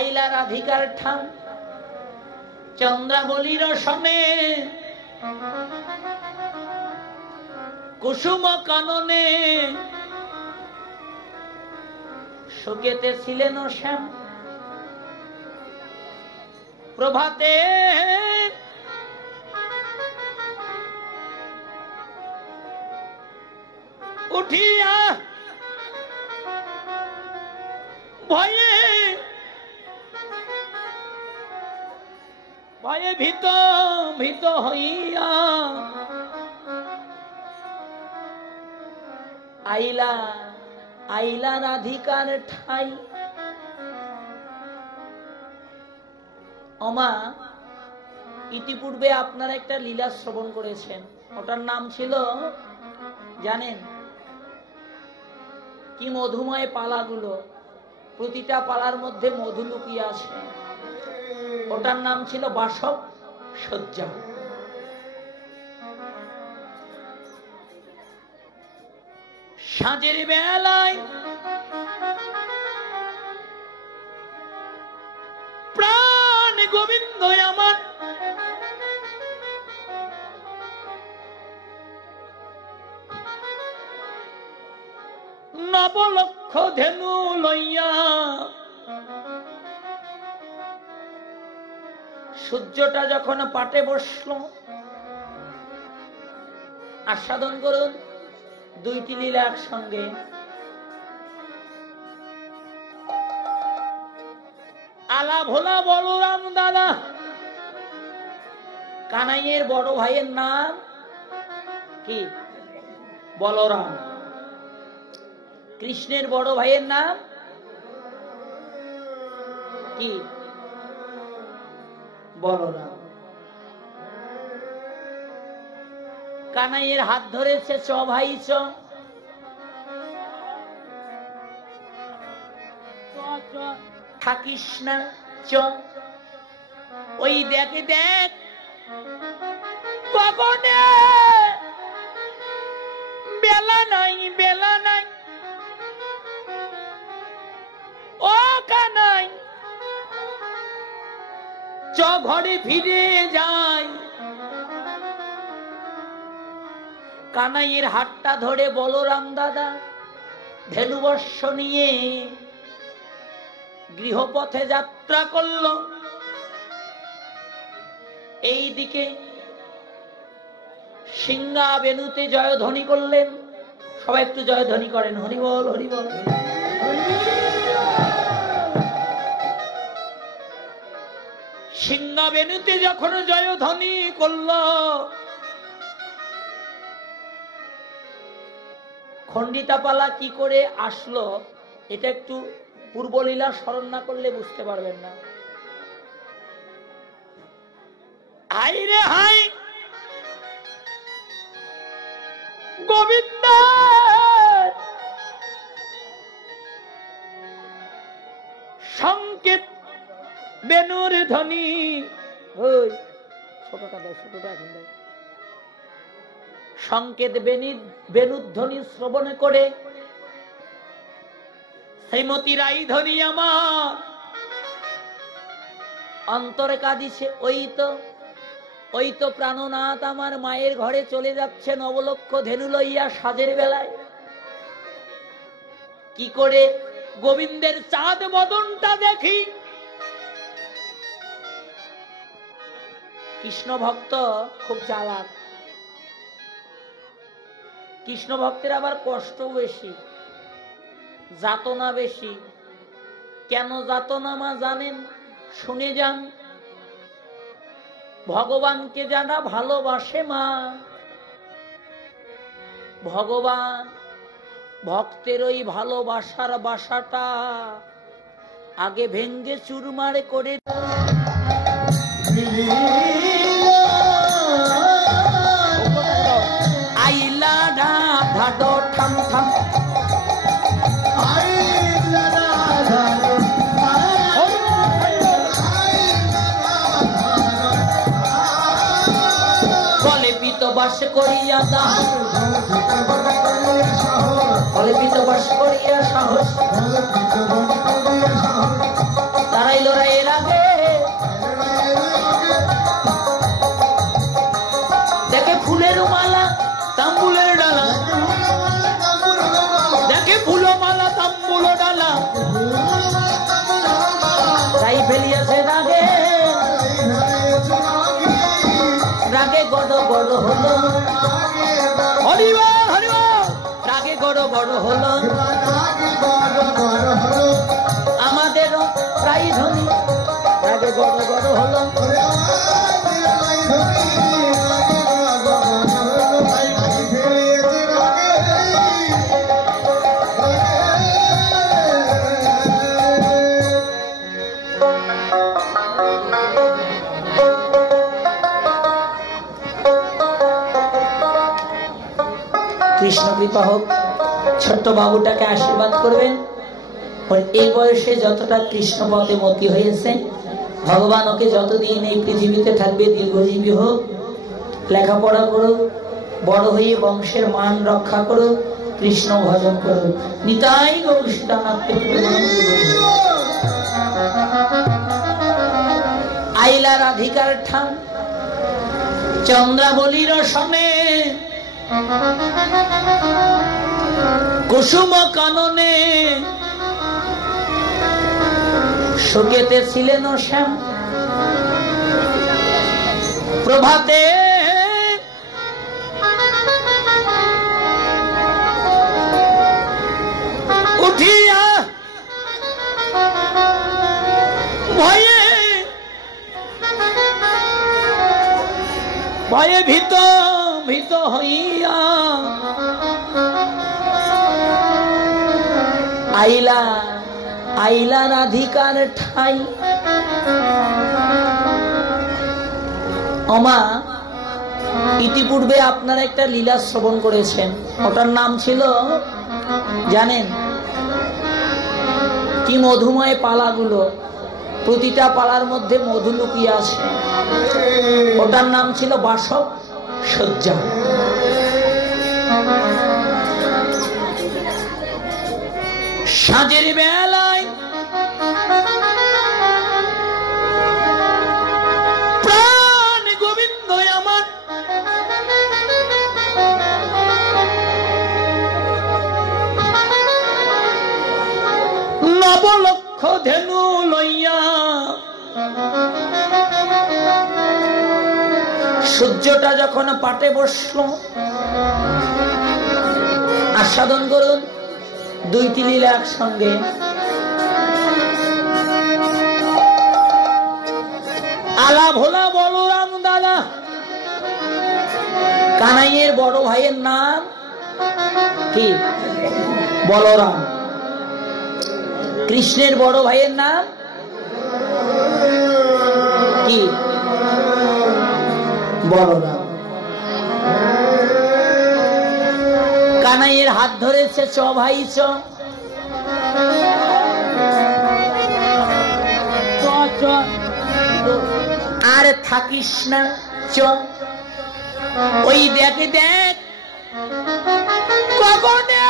আইলা রাধিকার ঠাম চন্দ্রাবলীর সনে কুসুম কাননে শোকেতে ছিলেন শ্যাম প্রভাতে উঠিয়া ভয়ে ভয়ে ভীত ভীত হইয়া আইলা আইলা রাধিকার ঠাই। ওমা ইতিপূর্বে আপনারা একটা লীলা শ্রবণ করেছেন, ওটার নাম ছিল জানেন কি? মধুময় পালাগুলো, প্রতিটা পালার মধ্যে মধু লুকিয়ে আছে, ওটার নাম ছিল বাসব সজ্জা। সাঁঝের বেলায় প্রাণ গোবিন্দ আমার নবলক্ষ ধেনু লইয়া সূর্যটা যখন পাটে বসলো, আস্বাদন করুন দুইটি লীলা একসঙ্গে। আলা ভোলা বলরাম দাদা, কানাইয়ের বড় ভাইয়ের নাম কি? বলরাম। কৃষ্ণের বড় ভাইয়ের নাম কি? বলরাম। কানাইয়ের হাত ধরেছে চ ভাই চ, থাকিস না চ। ওই দেখে দেখ কখনে বেলা নাই বেলা নাই, ও কানাই চ ঘরে ফিরে যায়। কানাইয়ের হাতটা ধরে বলরাম দাদা ধেনুবর্ষ নিয়ে গৃহপথে যাত্রা করল। এই দিকে সিংহা বেনুতে জয়ধ্বনি করলেন। সবাই একটু জয়ধ্বনি করেন, হরিবল হরিবল। সিংহা বেনুতে যখন জয়ধ্বনি করল, খণ্ডিতাপালা কি করে আসলো এটা একটু পূর্বলীলা স্মরণ না করলে বুঝতে পারবেন না। হাই রে হাই গোবিন্দ সংকেত বেনুর ধ্বনি। ছোটটা দাও, ছোটটা এখন দাও। সংকেত বেনুধ্বনি শ্রবণ করে শ্রীমতী রাইধনী আমার অন্তরে কাঁদিছে। ওই তো প্রাণনাথ আমার মায়ের ঘরে চলে যাচ্ছে নবলক্ষ ধেনু লইয়া সাজের বেলায়। কি করে গোবিন্দের চাঁদ বদনটা দেখি। কৃষ্ণ ভক্ত খুব চালাক, কৃষ্ণ ভক্তের আবার কষ্ট বেশি, যাতনা বেশি। কেন যাতনা মা জানেন? শুনে যান। ভগবানকে যারা ভালোবাসে মা, ভগবান ভক্তের ওই ভালোবাসার বাসাটা আগে ভেঙ্গে চুরমার করে আইলা রাধা ডো ঠাম ঠাম। বলে পিত বাস করিয়া দাস, বলে পিত বাস করিয়া সাহস। দাঁড়াইল হরিবল হরিবল। রাগে গড় গড় হলো আমাদেরও প্রায় ধ্বনি, রাগে গড় গড় হলো। কৃষ্ণ কৃপা হোক, ছোট্ট বাবুটাকে আশীর্বাদ করবেন। এই বয়সে যতটা কৃষ্ণ পথে মতি হয়েছে, ভগবান ওকে যতদিন এই পৃথিবীতে থাকবে দীর্ঘজীবী হোক, লেখাপড়া করুক, বড় হয়ে বংশের মান রক্ষা করুক, কৃষ্ণ ভজন করুক। নিতাই গৌর সীতানাথ। আইলা রাধিকার ঠান চন্দ্রাবলীর সনে, কুসুম কাননে শোকেতে ছিলেন শ্যাম। প্রভাতে উঠিয়া ভয়ে ভয়ে ভীত ভীত হইয়া আইলা আইলা রাধিকার ঠাই। অমা ইতিপূর্বে আপনারা একটা লীলা শ্রবণ করেছেন, ওটার নাম ছিল জানেন কি? মধুময় পালাগুলো, প্রতিটা পালার মধ্যে মধু লুকিয়ে আছে। ওটার নাম ছিল বাসব সজ্জা। সাঁঝের বেলায় প্রাণ গোবিন্দ আমার নবলক্ষ ধেনু লইয়া সূর্যটা যখন পাটে বসলো, আস্বাদন করুন দুইটি লীলা একসঙ্গে। আলা ভোলা বলরাম দাদা, কানাইয়ের বড় ভাইয়ের নাম কি? বলরাম। কৃষ্ণের বড় ভাইয়ের নাম কি? বলরাম। কানাইয়ের হাত ধরেছে চ ভাই চ, আর থাকিস না চ। ওই দেখে দেখ কখনে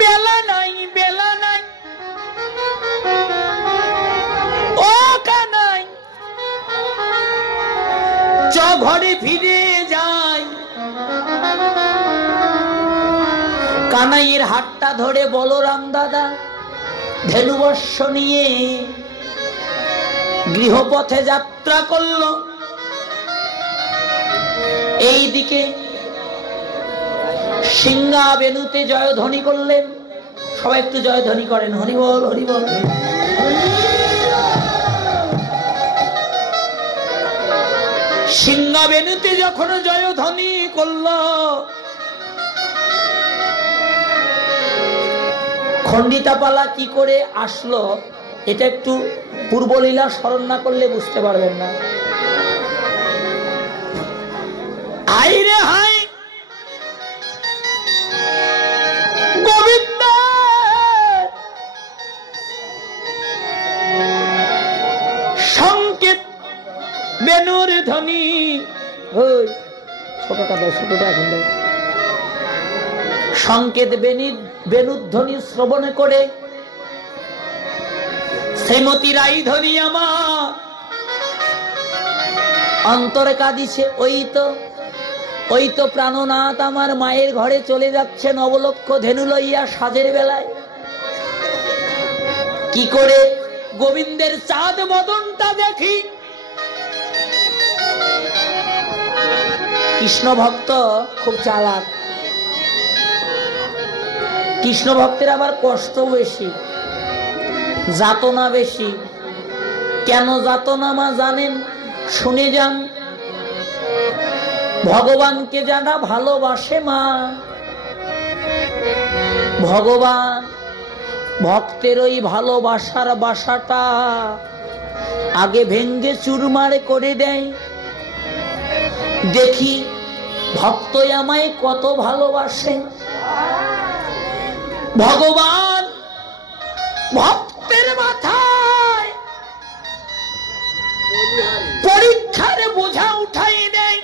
বেলা নাই বেলা নাই, ও কানাই চ ঘরে ফিরে যায়। কানাইয়ের হাতটা ধরে বলরাম দাদা ধেনুবর্ষ নিয়ে গৃহপথে যাত্রা করল। এইদিকে সিংহা বেনুতে জয়ধ্বনি করলেন। সবাই একটু জয়ধ্বনি করেন, হরিবল হরিবল। সিংহা বেনুতে যখন জয়ধ্বনি করল, খণ্ডিতাপালা কি করে আসলো এটা একটু পূর্বলীলা স্মরণ না করলে বুঝতে পারবেন না। হাই রে হাই গোবিন্দ, সংকেত বেনুর ধ্বনি। ছোটটা দাও, ছোটটা এখন দাও। সংকেত বেনুধ্বনি শ্রবণ করে শ্রীমতী রাইধনী আমার অন্তরে কাঁদিছে। ওই তো প্রাণনাথ আমার মায়ের ঘরে চলে যাচ্ছে নবলক্ষ ধেনু লইয়া সাজের বেলায়। কি করে গোবিন্দের চাঁদ বদনটা দেখি, কৃষ্ণ ভক্ত খুব চালাক। কৃষ্ণ ভক্তের আবার কষ্ট বেশি, যাতনা বেশি। কেন যাতনা মা জানেন? শুনে যান। ভগবানকে যারা ভালোবাসে মা, ভগবান ভক্তের ওই ভালোবাসার বাসাটা আগে ভেঙ্গে চুরমার করে দেয়। দেখি ভক্ত আমায় কত ভালোবাসে। ভগবান ভক্তের মাথায় পরীক্ষার বোঝা উঠাই দেয়।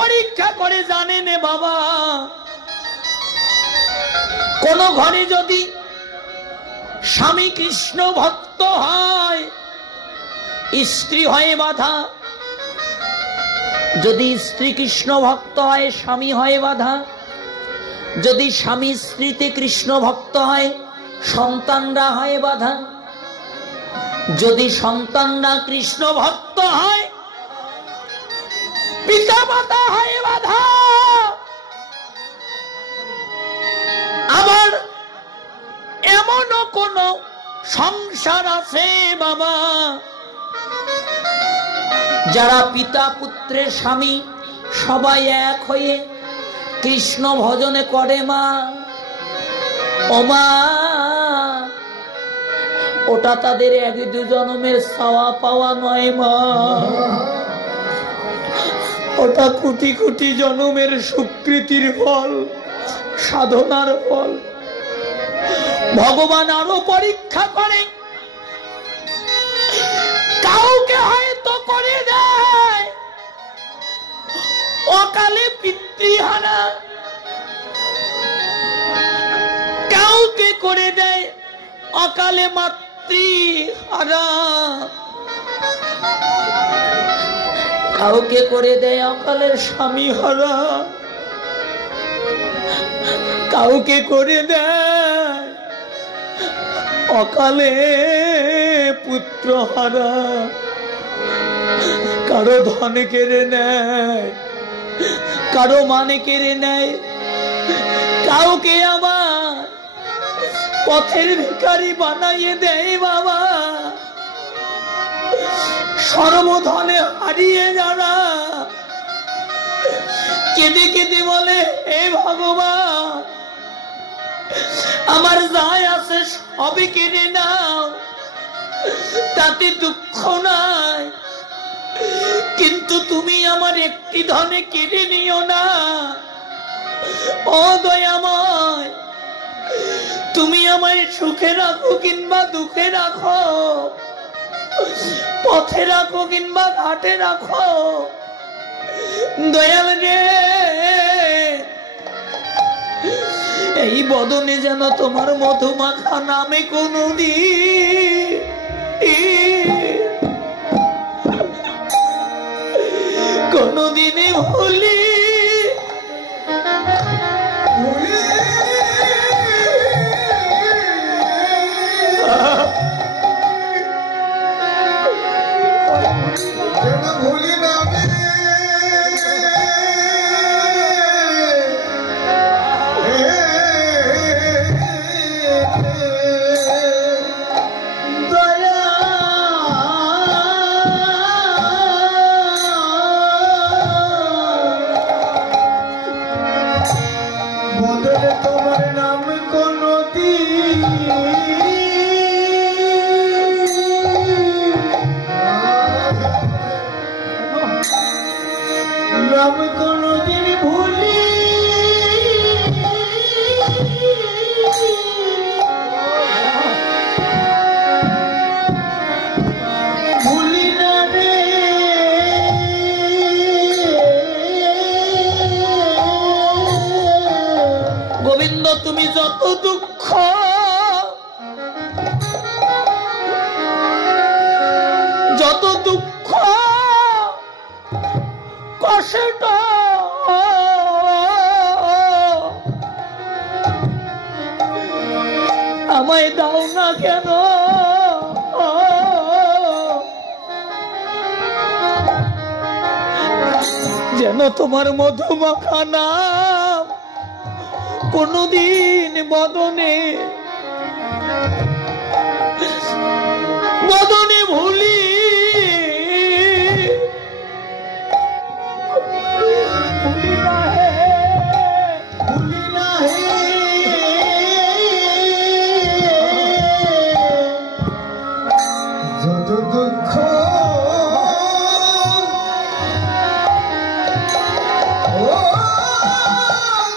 পরীক্ষা করে জানেন বাবা, কোন ঘরে যদি স্বামী কৃষ্ণ ভক্ত হয়, স্ত্রী হয় বাধা। যদি স্ত্রী কৃষ্ণ ভক্ত হয়, স্বামী হয় বাধা। যদি স্বামী স্ত্রীতে কৃষ্ণ ভক্ত হয়, সন্তানরা হয় বাধা। যদি সন্তানরা কৃষ্ণ ভক্ত হয়, পিতা মাতা হয় বাধা। আবার এমনও কোন সংসার আছে বাবা, যারা পিতা পুত্রের স্বামী সবাই এক হয়ে কৃষ্ণ ভজনে করে মা। ও মা, ওটা তাদের এক দু জন্মের চাওয়া পাওয়া নয় মা, ওটা কোটি কোটি জন্মের স্বীকৃতির ফল, সাধনার ফল। ভগবান আরো পরীক্ষা করে, কাউকে হয়তো করে দেয় অকালে পিতৃহারা, কাউকে করে দেয় অকালে মাতৃহারা, কাউকে করে দেয় অকালের স্বামী হারা, কাউকে করে দেয় অকালে পুত্র হারা, কারো ধন কেড়ে নেয়, কারো মানে কেড়ে নেয়, কাউকে আবার পথের ভিখারি বানাইয়ে দেয় বাবা। সর্বধনে হারিয়ে যারা কেঁদে কেঁদে বলে, হে ভগবান আমার যাই আছে সবই কেড়ে নাও, তাতে দুঃখ নাই, কিন্তু তুমি আমার একটি ধনে কেড়ে নিও না। ও দয়াময়, তুমি আমায় সুখে রাখো কিংবা দুঃখে রাখো, পথে রাখো কিংবা ঘাটে রাখো, দয়াল রে এই বদনে যেন তোমার মধুমাখা নামে কোনদিনে ভুলি বদলে তোমার নাম কোনদিন নাম কোনদিন ভুলি না রে গোবিন্দ তুমি যত দুঃখ যত দুঃখ কষ্ট আমায় দাও না কেন যেন তোমার মধুমাখা নাম কোনদিন বদনে বদনে ভুলি যত দুঃখ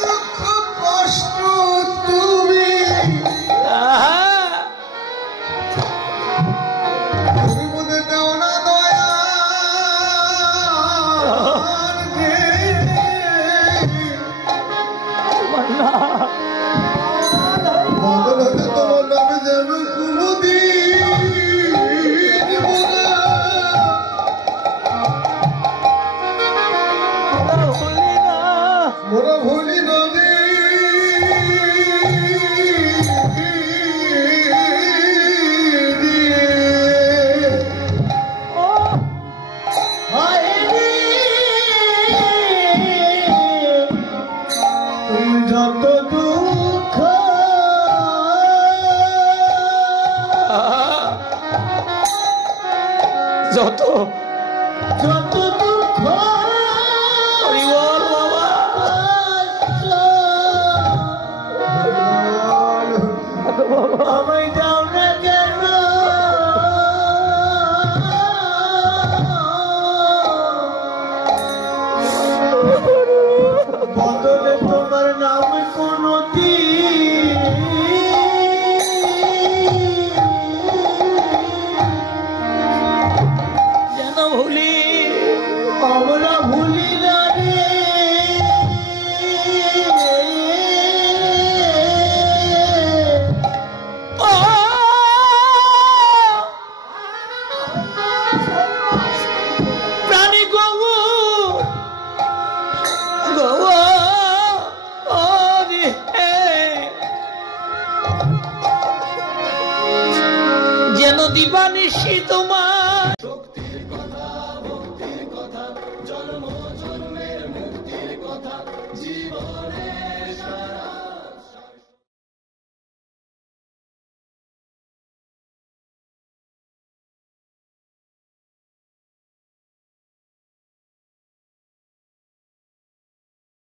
দুঃখ কষ্ট তুমি তুমি মনে দাও না দয়া বদলাতে তোমার নামে যেন মোরা ভুলি নদী তুমি যত দুঃখ যত যত দুঃখ আমায় দাও না কেন বদলে তোমার নাম কোনদিন যেন ভুলি আমরা ভুলি না রে প্রাণী গৌ গৌ যেন দিবানিশি তোমার